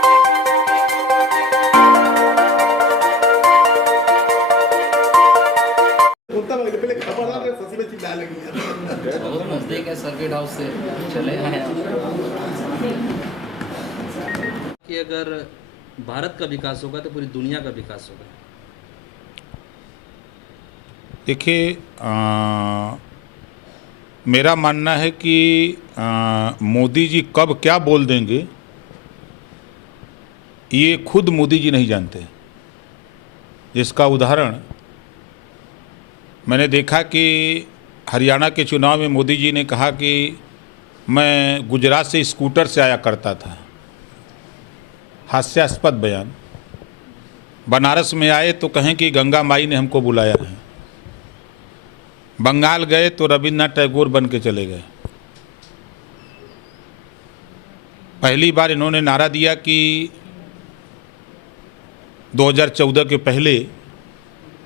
बहुत नज़दीक है सर्किट हाउस से, चले आए कि अगर भारत का विकास होगा तो पूरी दुनिया का विकास होगा। देखिए, मेरा मानना है कि मोदी जी कब क्या बोल देंगे ये खुद मोदी जी नहीं जानते। इसका उदाहरण मैंने देखा कि हरियाणा के चुनाव में मोदी जी ने कहा कि मैं गुजरात से स्कूटर से आया करता था। हास्यास्पद बयान। बनारस में आए तो कहें कि गंगा माई ने हमको बुलाया है। बंगाल गए तो रविन्द्रनाथ टैगोर बन के चले गए। पहली बार इन्होंने नारा दिया कि 2014 के पहले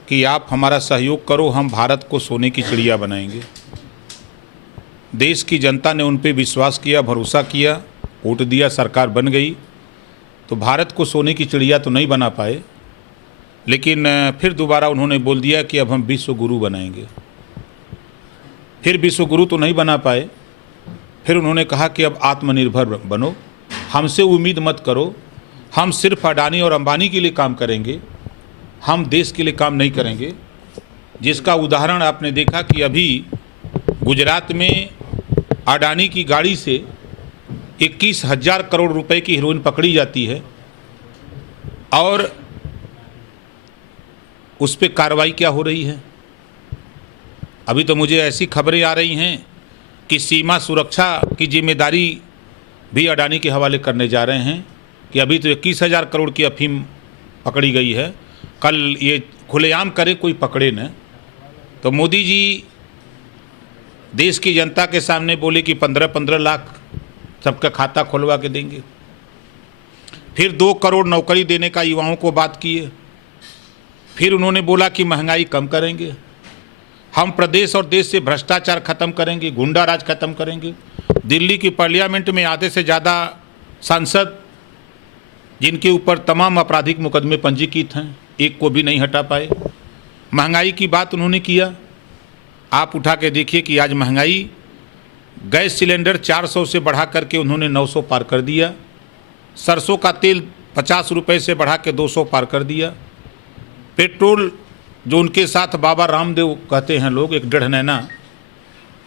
कि आप हमारा सहयोग करो, हम भारत को सोने की चिड़िया बनाएंगे। देश की जनता ने उन पे विश्वास किया, भरोसा किया, वोट दिया, सरकार बन गई। तो भारत को सोने की चिड़िया तो नहीं बना पाए, लेकिन फिर दोबारा उन्होंने बोल दिया कि अब हम विश्व गुरु बनाएंगे। फिर विश्व गुरु तो नहीं बना पाए। फिर उन्होंने कहा कि अब आत्मनिर्भर बनो, हमसे उम्मीद मत करो, हम सिर्फ अडानी और अंबानी के लिए काम करेंगे, हम देश के लिए काम नहीं करेंगे। जिसका उदाहरण आपने देखा कि अभी गुजरात में अडानी की गाड़ी से 21,000 करोड़ रुपए की हेरोइन पकड़ी जाती है और उस पर कार्रवाई क्या हो रही है। अभी तो मुझे ऐसी खबरें आ रही हैं कि सीमा सुरक्षा की जिम्मेदारी भी अडानी के हवाले करने जा रहे हैं कि अभी तो 21,000 करोड़ की अफीम पकड़ी गई है, कल ये खुलेआम करे कोई पकड़े न। तो मोदी जी देश की जनता के सामने बोले कि 15-15 लाख सबका खाता खुलवा के देंगे। फिर 2 करोड़ नौकरी देने का युवाओं को बात किए। फिर उन्होंने बोला कि महंगाई कम करेंगे, हम प्रदेश और देश से भ्रष्टाचार खत्म करेंगे, गुंडा राज खत्म करेंगे। दिल्ली की पार्लियामेंट में आधे से ज़्यादा सांसद जिनके ऊपर तमाम आपराधिक मुकदमे पंजीकृत हैं, एक को भी नहीं हटा पाए। महंगाई की बात उन्होंने किया। आप उठा के देखिए कि आज महंगाई, गैस सिलेंडर 400 से बढ़ा करके उन्होंने 900 पार कर दिया। सरसों का तेल 50 रुपये से बढ़ा के 200 पार कर दिया। पेट्रोल जो उनके साथ बाबा रामदेव कहते हैं लोग, एक डेढ़ नैना,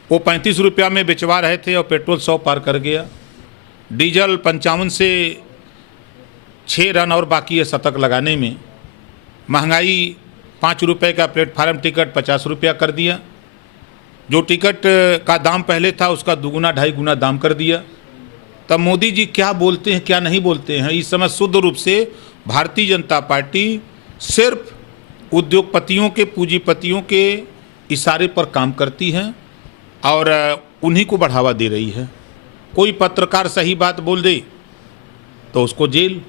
वो 35 रुपया में बेचवा रहे थे और पेट्रोल 100 पार कर गया। डीजल 55 से 6 रन और बाकी है शतक लगाने में। महंगाई 5 रुपये का प्लेटफार्म टिकट 50 रुपया कर दिया। जो टिकट का दाम पहले था उसका दुगुना 2.5 गुना दाम कर दिया। तब मोदी जी क्या बोलते हैं क्या नहीं बोलते हैं। इस समय शुद्ध रूप से भारतीय जनता पार्टी सिर्फ उद्योगपतियों के, पूंजीपतियों के इशारे पर काम करती है और उन्हीं को बढ़ावा दे रही है। कोई पत्रकार सही बात बोल दे तो उसको जेल।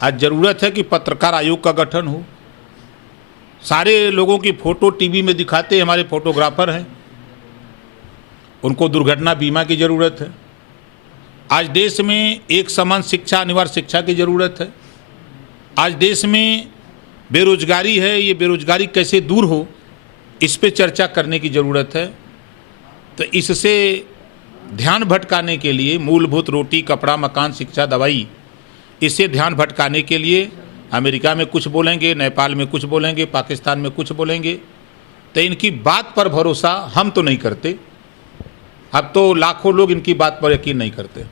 आज ज़रूरत है कि पत्रकार आयोग का गठन हो। सारे लोगों की फ़ोटो टीवी में दिखाते हैं, हमारे फोटोग्राफर हैं, उनको दुर्घटना बीमा की ज़रूरत है। आज देश में एक समान शिक्षा, अनिवार्य शिक्षा की ज़रूरत है। आज देश में बेरोजगारी है, ये बेरोजगारी कैसे दूर हो इस पे चर्चा करने की ज़रूरत है। तो इससे ध्यान भटकाने के लिए, मूलभूत रोटी, कपड़ा, मकान, शिक्षा, दवाई, इससे ध्यान भटकाने के लिए अमेरिका में कुछ बोलेंगे, नेपाल में कुछ बोलेंगे, पाकिस्तान में कुछ बोलेंगे। तो इनकी बात पर भरोसा हम तो नहीं करते। अब तो लाखों लोग इनकी बात पर यकीन नहीं करते।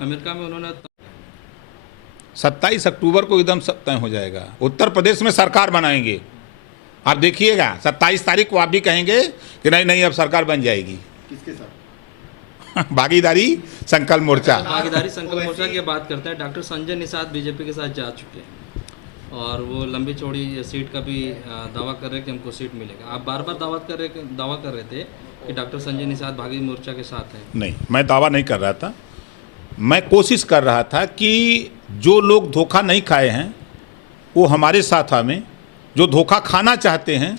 अमेरिका में उन्होंने 27 अक्टूबर को एकदम तय हो जाएगा। उत्तर प्रदेश में सरकार बनाएंगे। आप देखिएगा 27 तारीख को आप भी कहेंगे कि नहीं नहीं अब सरकार बन जाएगी। किसके साथ? भागीदारी संकल्प मोर्चा। भागीदारी संकल्प मोर्चा की बात करते हैं। डॉक्टर संजय निषाद बीजेपी के साथ जा चुके हैं और वो लंबी चौड़ी सीट का भी दावा कर रहे कि हमको सीट मिलेगा। आप बार बार दावा कर रहे थे कि डॉक्टर संजय निषाद भागी मोर्चा के साथ हैं। नहीं, मैं दावा नहीं कर रहा था। मैं कोशिश कर रहा था कि जो लोग धोखा नहीं खाए हैं वो हमारे साथ आवें, जो धोखा खाना चाहते हैं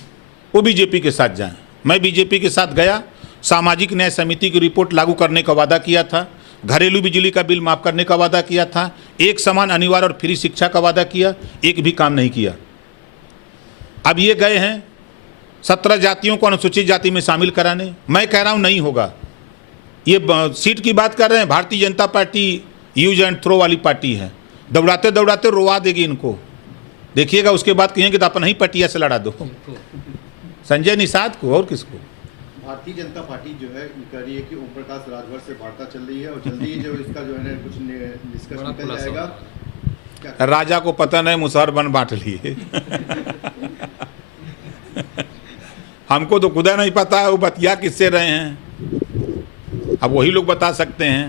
वो बीजेपी के साथ जाएं। मैं बीजेपी के साथ गया, सामाजिक न्याय समिति की रिपोर्ट लागू करने का वादा किया था, घरेलू बिजली का बिल माफ़ करने का वादा किया था, एक समान अनिवार्य और फ्री शिक्षा का वादा किया, एक भी काम नहीं किया। अब ये गए हैं 17 जातियों को अनुसूचित जाति में शामिल कराने। मैं कह रहा हूँ नहीं होगा। ये सीट की बात कर रहे हैं, Bharatiya Janata party use and throw वाली पार्टी है, दौड़ाते दौड़ाते रोवा देगी इनको। देखिएगा उसके बाद कहेंगे तो अपन ही पटिया से लड़ा दो संजय निषाद को और किसको। भारतीय जनता पार्टी जो है ये कह रही है कि ओम प्रकाश राजभर से वार्ता चल रही है और जल्दी ही जो इसका जो है कुछ डिस्कस बड़ा निकल खुलासा जाएगा। होगा। क्या राजा को पता नहीं मुसहर बन बांट लिए हमको तो खुदा नहीं पता है वो बतिया किससे रहे हैं, अब वही लोग बता सकते हैं।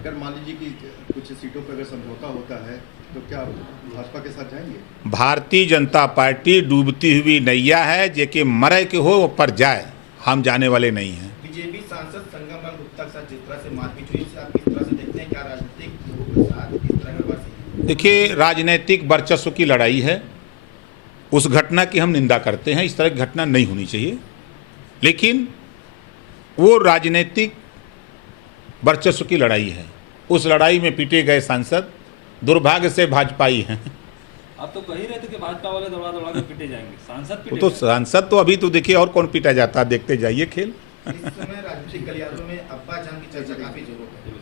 अगर मान लीजिए कि कुछ सीटों पर अगर समझौता होता है तो क्या भाजपा के साथ जाएंगे? भारतीय जनता पार्टी डूबती हुई नैया है, जेके मरे के हो वो पर जाए, हम जाने वाले नहीं हैं। बीजेपी सांसद संगम गुप्ता के साथ जिस तरह से मारपीट हुई आप किस तरह से देखते हैं? क्या राजनीतिक लोगों के साथ इस तरह का व्यवहार? देखिए, राजनीतिक वर्चस्व की लड़ाई है, उस घटना की हम निंदा करते हैं, इस तरह की घटना नहीं होनी चाहिए। लेकिन वो राजनीतिक वर्चस्व की लड़ाई है, उस लड़ाई में पीटे गए सांसद दुर्भाग्य से भाजपाई हैं। आप तो कह ही रहे थे कि भाजपा वाले दौड़ा दौड़ा के पिटे जाएंगे, सांसद वो पिटे तो गए। सांसद तो अभी तो देखिए और कौन पीटा जाता है, देखते जाइए खेल। इस समय राजनीतिक गलियारों में अब्बा जान की चर्चा काफी जोरों पर है।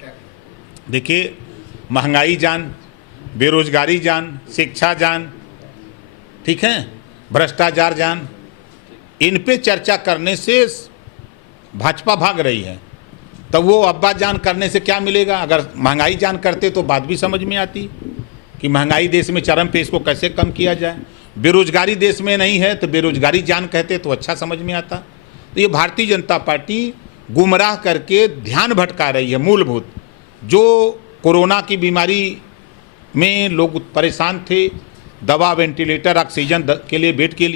क्या कहें? देखिए, महंगाई जान, बेरोजगारी जान, शिक्षा जान, ठीक है, भ्रष्टाचार जान, इन पे चर्चा करने से भाजपा भाग रही है। तब वो अब्बा जान करने से क्या मिलेगा? अगर महंगाई जान करते तो बात भी समझ में आती कि महंगाई देश में चरम पे, इसको कैसे कम किया जाए। बेरोजगारी देश में नहीं है तो बेरोजगारी जान कहते तो अच्छा समझ में आता। तो ये भारतीय जनता पार्टी गुमराह करके ध्यान भटका रही है। मूलभूत जो कोरोना की बीमारी में लोग परेशान थे, दवा, वेंटिलेटर, ऑक्सीजन के लिए, बेड के लिए